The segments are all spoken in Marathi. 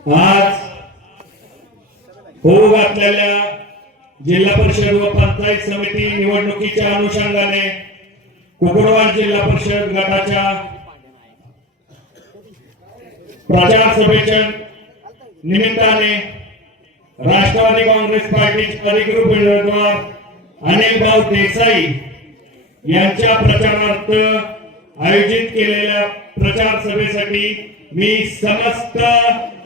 आज होऊ घातलेल्या जिल्हा परिषद व पंचायत समिती निवडणुकीच्या अनुषंगाने कुकुडवाड जिल्हा परिषद गटाच्या प्रचार सभेच्या निमित्ताने राष्ट्रवादी काँग्रेस पार्टीचे अधिकृत उमेदवार अनिल भाऊ देसाई यांच्या प्रचारार्थ आयोजित केलेल्या प्रचार सभेसाठी मी समस्त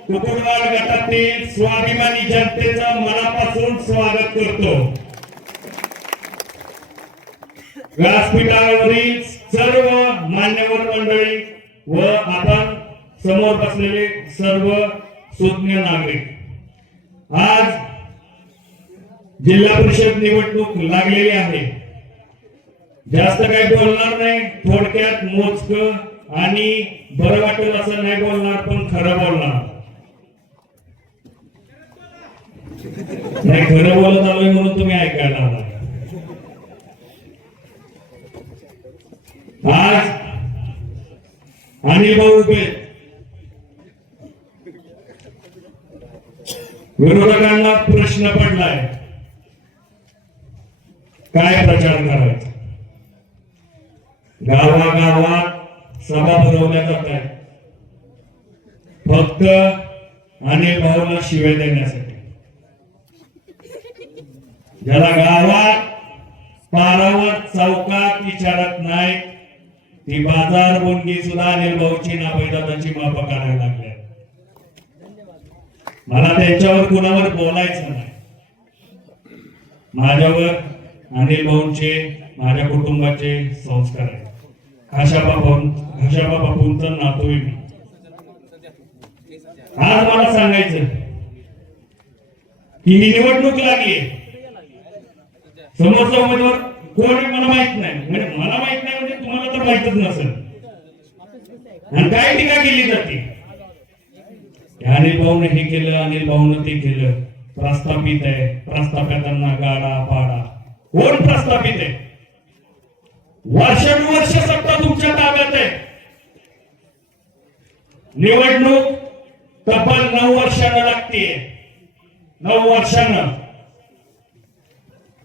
कुकुडवाड गटातील स्वाभिमानी जनतेचं मनापासून स्वागत करतो। व्यासपीठावरील सर्व मान्यवर मंडळी व आपण समोर बसलेले सर्व सुज्ञ नागरिक, आज जिल्हा परिषद निवडणूक लागलेली आहे। जास्त काही बोलणार नाही, थोडक्यात मोजकं आणि बरं वाटेल असं नाही बोलणार, पण खरं बोलणार। नाही, खरं बोलत आलोय म्हणून तुम्ही ऐकायला आला। आज अनिल भाऊ उभे, विरोधकांना प्रश्न पडलाय काय प्रचार करायचा। गावागावात सभा भरवल्या जात आहेत फक्त अनिल भाऊला शिव्या देण्यासाठी। ज्याला गावात पारावर चौकात विचारत नाही ती बाजार बोनगी सुद्धा अनिल भाऊची नाबैदाची माप काढायला लागल्या। मला त्यांच्यावर कुणावर बोलायचं नाही, माझ्यावर अनिल भाऊंचे माझ्या कुटुंबाचे संस्कार आहेत। खाशाबा बापूंचं नातू मी। आज मला सांगायचं की ही निवडणूक लागली, समोरचा उमेदवार कोण आहे मला माहित नाही, म्हणजे मला माहित नाही म्हणजे तुम्हाला तर माहितच नसेल, आणि काय टीका केली जाते। अनिल भाऊने हे केलं, अनिल भाऊने ते केलं, प्रस्थापित आहे, प्रस्थापितांना गाडा पाडा। कोण प्रस्थापित आहे? वर्षानुवर्ष सत्ता तुमच्या ताब्यात आहे। निवडणूक तब्बल 9 वर्षांना लागतेय, 9 वर्षांना।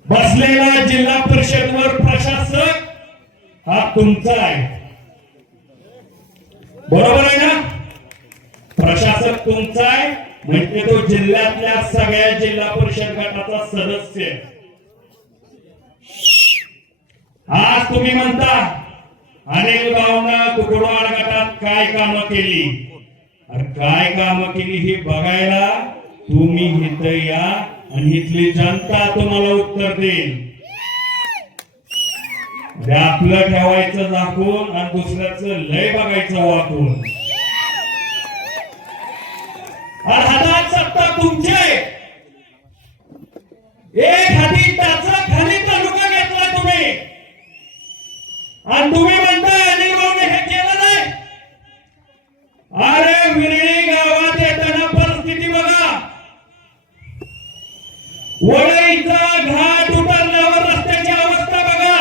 बसलेला जिल्हा परिषदवर प्रशासक हा तुमचा आहे, बरोबर आहे ना? प्रशासक तुमचा आहे म्हणजे तो जिल्ह्यातल्या सगळ्या जिल्हा परिषद गटाचा सदस्य। आज तुम्ही म्हणता अनिल भाऊनं कुकुडवाड गटात काय कामं केली, अरे काय कामं केली हे बघायला तुम्ही इथं या आणि इथली जनता तुम्हाला उत्तर देईल। आपलं ठेवायचं दाखवून आणि दुसऱ्याचं लय बघायचं वाकून। हातात सत्ता तुमची आहे, एक हाती त्याचा खाली तालुका घेतला तुम्ही, आणि तुम्ही म्हणताय अनिल भाऊने हे केलं नाही। अरे विरळी गावात येताना परिस्थिती बघा, वडईचा घाट उतरल्यावर रस्त्याची अवस्था बघा।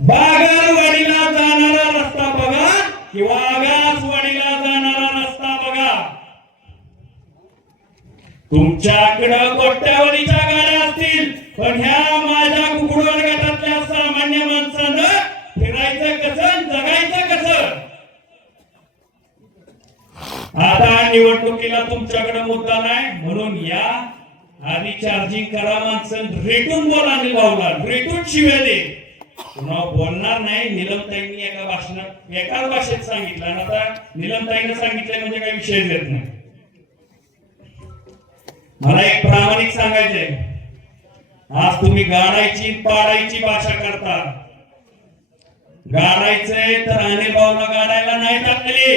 बागारवाडीला जाणारा रस्ता बघा किंवा आगासवाडीला जाणारा रस्ता बघा। तुमच्याकडे कोट्यावधीच्या गाड्या असतील, पण ह्या माझ्या कुकुडवाड गटातल्या सामान्य माणसानं फिरायचं कसं, जगायचं कसं? आता निवडणुकीला तुमच्याकडे मुद्दा नाही म्हणून या आधी चार्जिंग करा, माणसं रेटून बोला, अनिल भाऊला रेटून शिव्या दे। पुन्हा बोलणार नाही। नीलमताईंनी एका भाषणात एकाच भाषेत सांगितलं, आणि आता नीलमताईंनी सांगितलंय म्हणजे काही विषय देत नाही। मला एक प्रामाणिक सांगायचंय, आज तुम्ही गाडायची पाडायची भाषा करता। गाडायचंय तर अनिल भाऊला गाडायला नाही टाकले,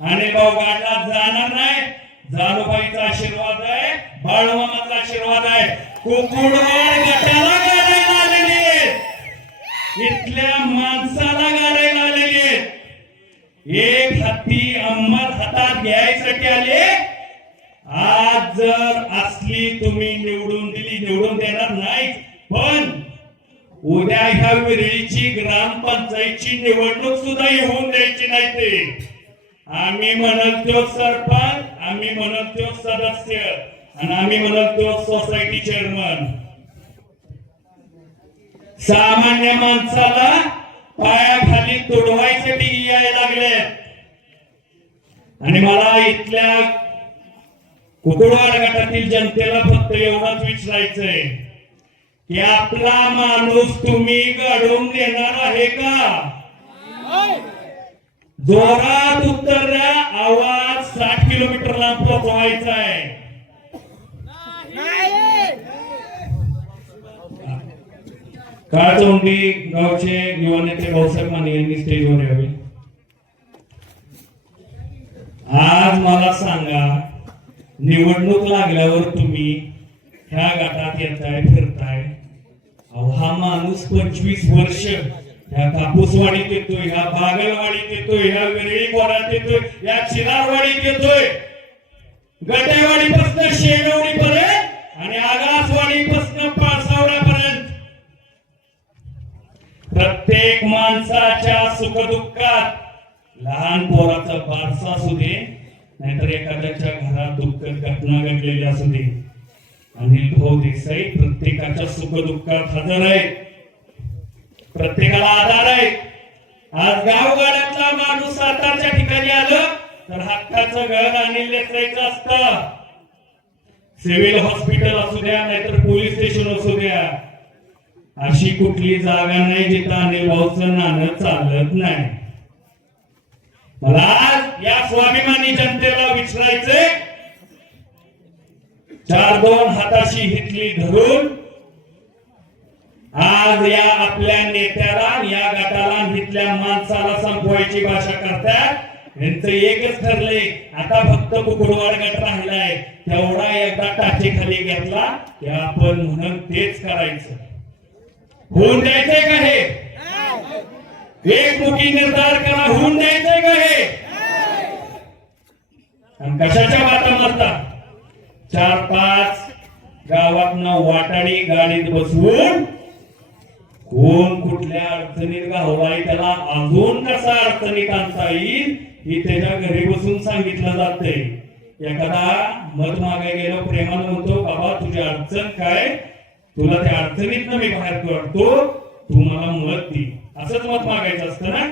अनिल भाऊ गाडला जाणार नाही। जानुबाईचा आशीर्वाद आहे, बाळूमामाचा आशीर्वाद आहे, कुकुडवाड गटाला गाडायला आलेले, इथल्या माणसाला गाडायला आलेले। एक हाती अंमल हातात घ्यायसाठी आले। आज जर असली तुम्ही निवडून दिली, निवडून देणार नाही, पण उद्या ह्या विरळीची ग्रामपंचायतची निवडणूक सुद्धा होऊन द्यायची नाही ते. आम्ही म्हणत तो सरपंच, आम्ही म्हणत तो सदस्य आणि आम्ही म्हणत तो सोसायटी चेअरमन. सामान्य माणसाला पायाखाली तुडवायसाठी यायला लागले. आणि मला इथल्या कुकुडवाड गटातील जनतेला फक्त एवढंच विचारायचंय की आपला माणूस तुम्ही घडवून देणार आहे का? जोरात उत्तर द्या. आवाज 60 किलोमीटरला पोहोचवायचा आहे. काळचौंडी गावचे युवा नेते भाऊसाहेब माने यांनी स्टेजवर यावे. आज मला सांगा, निवडणूक लागल्यावर तुम्ही ह्या गटात येताय, फिरताय. हा माणूस 25 वर्ष ह्या कापूसवाडीत येतोय, ह्या बागलवाडीत येतोय, ह्या वेरळी गोरात येतोय, या चिनारवाडीत येतोय, गटेवाडीपासून शेनवडीपर्यंत आणि आगासवाडीपासून पारसावड्यापर्यंत प्रत्येक माणसाच्या सुखदुःखात लहान पोराचा बारसा असू दे, नाहीतर एखाद्याच्या घरात दुःखद घटना घडलेली असू दे, अनिल भाऊ देसाई प्रत्येकाच्या सुखदुःखात हजर आहे, प्रत्येकाला आधार आहे. आज गावगाड्यातला माणूस सातारच्या ठिकाणी आलं तर हक्काचं घर अनिल देसाईचं असतं. सिव्हिल हॉस्पिटल असू द्या, नाहीतर पोलीस स्टेशन असू द्या, अशी कुठली जागा नाही जिथं अनिल भाऊचं नाणं चालत नाही. मला आज या स्वाभिमानी जनतेला विचारायचंय, 4-2 हाताशी हितली धरून आज या आपल्या नेत्याला, या गटाला, हितल्या माणसाला संपवायची भाषा करतात. यांचं एकच ठरलंय, आता फक्त कुकुडवाड गट राहिलाय, तेवढा एकदा टाचेखाली घेतला की आपण म्हणून तेच करायचं. होऊन द्यायचंय का हे? एकमुखी निर्धार करा, होऊन द्यायचंय का हे? आणि कशाच्या वाटा मारतात? 4-5 गावातनं वाटाडी गाडीत बसवून कोण कुठल्या अडचणीत गावलाय त्याला अजून कसा अडचणीत आणता येईल ही त्याच्या घरी बसून सांगितलं जातंय. एखादा मत मागाय गेलो प्रेमानं म्हणतो, बाबा तुझी अडचण काय, तुला त्या अडचणीतनं मी बाहेर काढतो, तू मला मत दे, असंच मत मागायचं असतं ना.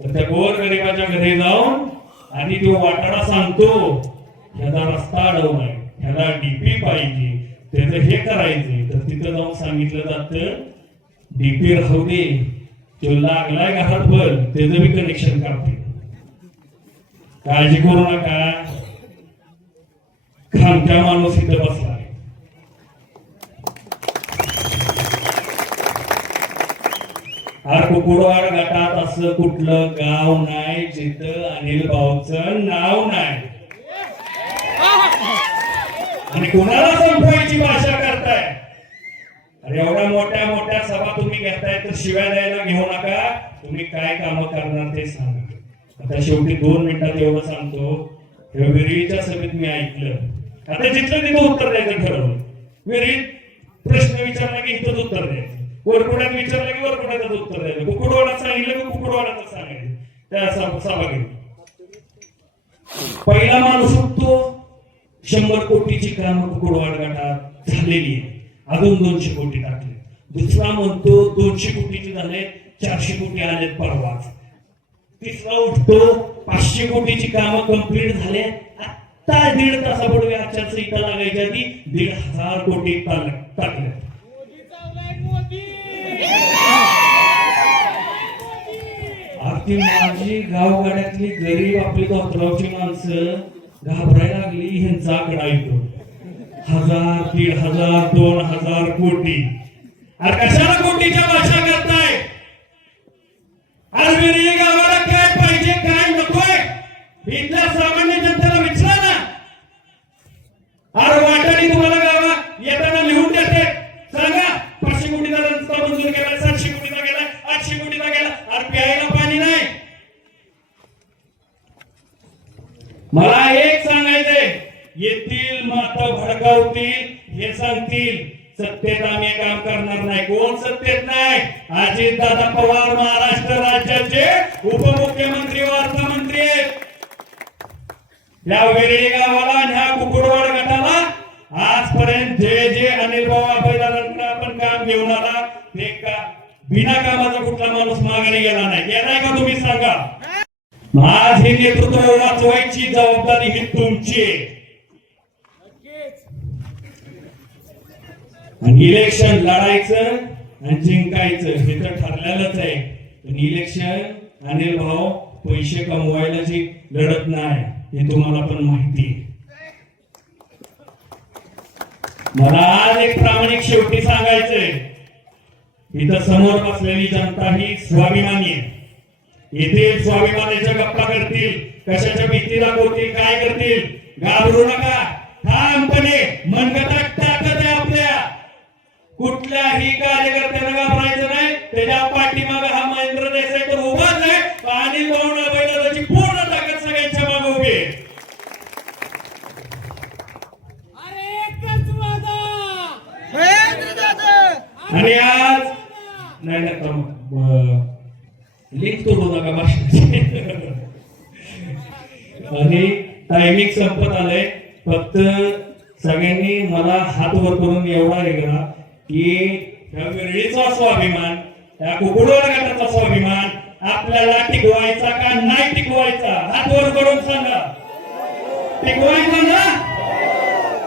तर त्या गोर गरीबाच्या घरी जाऊन आणि तो वाटाडा सांगतो, ह्याचा रस्ता अडवलाय, ह्याला डीपी पाहिजे, त्याचं हे करायचंय. तर तिथं जाऊन सांगितलं जातं, डीपी राहू दे, तो लागलाय घरात बल, त्याचं बी कनेक्शन काढते, काळजी करू नका. खामच्या माणूस इथं बसलाय. कुकुडवाड गटात असं कुठलं गाव नाही जिथं अनिल भाऊचं नाव नाही. आणि कोणाला संपवायची भाषा करताय? अरे एवढ्या मोठ्या मोठ्या सभा तुम्ही घेताय तर शिव्या द्यायला घेऊ नका. तुम्ही काय काम करणार ते सांगा. आता शेवटी 2 मिनिटात एवढं सांगतो, विहिरीच्या सभेत मी ऐकलं, आता जिथलं तिथं उत्तर द्यायचं ठरवलं. विहिरीत प्रश्न विचारला की इथंच उत्तर द्यायचं, वरकुड्यात विचारलं की वरकुड्यातच उत्तर द्यायचं, कुकुडवाडात सांगितलं की कुकुडवाडातच सांगायचं. त्या सभा घेऊन पहिला माणूस उठतो, 100 कोटीची कामं कुकुडवाड गटात झालेली आहे, अजून 200 कोटी टाकले. दुसरा म्हणतो 200 कोटीचे झाले, 400 कोटी आलेत परवाच. तिसरा उठतो 500 कोटीची कामं कंप्लीट झाले, आता 1.5 तासापूर्वी आचारसंहिता लागायच्या आधी 1,500 कोटी टाकले. ती माझी गावगाड्यातली गरीब आपली धोत्रावची माणसं घाबरायला लागली. ह्यांचा आकडा ऐकून 1000, 1,500, 2,000 कोटी. अरे कशाला कोटीच्या भाषा करताय? आज विहिरी गावाला काय पाहिजे, काय नकोय, इथल्या सामान्य जनतेला विचारा ना. अरे वाटाणी तुम्हाला गावा येताना लिहून देते, सांगा 500 कोटीचा रस्ता मंजूर केला, 700 कोटीचा गेला, 800 कोटीचा गेला. अरे प्यायला पाणी नाही. मला एक सांगायचंय, येतील मत भडकावतील, हे सांगतील, सत्तेत आम्ही काम करणार नाही. कोण सत्तेत नाही? अजितदादा पवार महाराष्ट्र राज्याचे उपमुख्यमंत्री व अर्थमंत्री आहेत. या वेरेळी गावाला आणि ह्या कुकुडवाड गटाला आजपर्यंत जे जे अनिल भाऊ अभयदादांकडे आपण काम घेऊन आला ते का बिना कामाचा कुठला माणूस माघारी गेला नाही. गेलाय का तुम्ही सांगा? आज हे नेतृत्व वाचवायची जबाबदारी ही तुमची आहे. आणि इलेक्शन लढायचं आणि जिंकायचं हे तर ठरलेलंच आहे. पण इलेक्शन अनिल भाऊ पैसे कमवायलाची लढत नाही हे तुम्हाला पण माहिती आहे. मला आज एक प्रामाणिक शेवटी सांगायचंय, इथं समोर बसलेली जनता ही स्वाभिमानी आहे. येथील स्वाभिमानाच्या गप्पा करतील, कशाच्या भीती दाखवतील, काय करतील, घाबरू नका. ठामपणे मनगटात ताकद आहे आपल्या. कुठल्याही कार्यकर्त्याला घाबरायचं नाही. त्याच्या पाठीमागे हा महेंद्र देसाई तर उभाच आहे. अनिल भाऊ अभयदादाची पूर्ण ताकद सगळ्यांच्या मागे उभी आहे. आणि आज नाही लिंक तोडू नका भाषणाची. आणि टायमिंग संपत आलंय. फक्त सगळ्यांनी मला हात वर करून एवढा हे करा की या वेळेचा स्वाभिमान, या कुकुडवाड गटाचा स्वाभिमान आपल्याला टिकवायचा का नाही टिकवायचा? हात वर करून सांगा. टिकवायचा ना?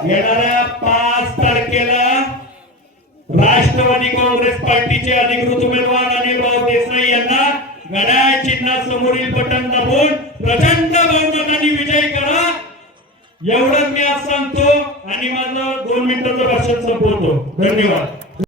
येणाऱ्या 5 तारखेला राष्ट्रवादी काँग्रेस पार्टीचे अधिकृत उमेदवार अनिल भाऊ देसाई यांना घड्याळ चिन्हासमोरील बटन दाबून प्रचंड बहुमताने विजयी करा. एवढंच मी आज सांगतो आणि माझं 2 मिनिटाचं भाषण संपवतो. धन्यवाद.